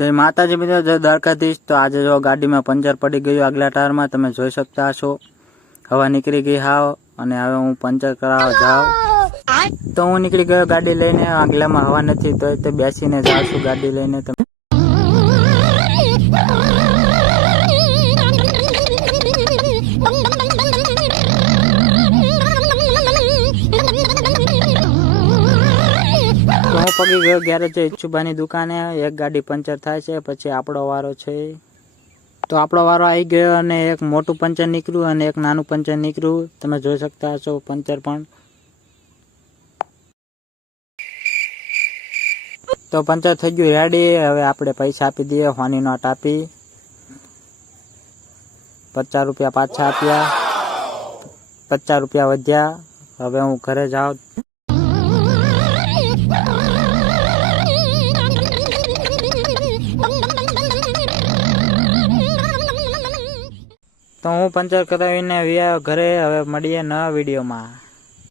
जय माताजी मित्रों, जय द्वारकाधीश। तो आज जो गाड़ी में पंचर पड़ी गયું આગલા ટાયરમાં તમે જોઈ શકતા છો। હવા નીકળી ગઈ હાવ અને હવે હું પંચર કરાવવા જાઉં તો હું નીકળી ગયો ગાડી લઈને। આગલામાં હવા નથી તો બેસીને જાઉં છું ગાડી લઈને। તમે तो હું પગી ગયો ગેરેજ ઈચ્છુભાની દુકાને। એક ગાડી પંચર થાય છે પછી આપણો વારો છે। તો આપણો વારો આવી ગયો અને એક મોટું પંચર નીકળ્યું અને એક નાનું પંચર નીકળ્યું। તમે જોઈ શકતા છો પંચર પણ। તો પંચર થઈ ગયું રેડી। હવે આપણે પૈસા આપી દઈએ। હોની નોટ આપી, 50 રૂપિયા પાછા આપ્યા, 50 રૂપિયા વધ્યા। હવે હું ઘરે જાઉં। તો હું પંચર કરાવીને આવ્યા ઘરે। હવે મળીએ નવા વિડીયોમાં।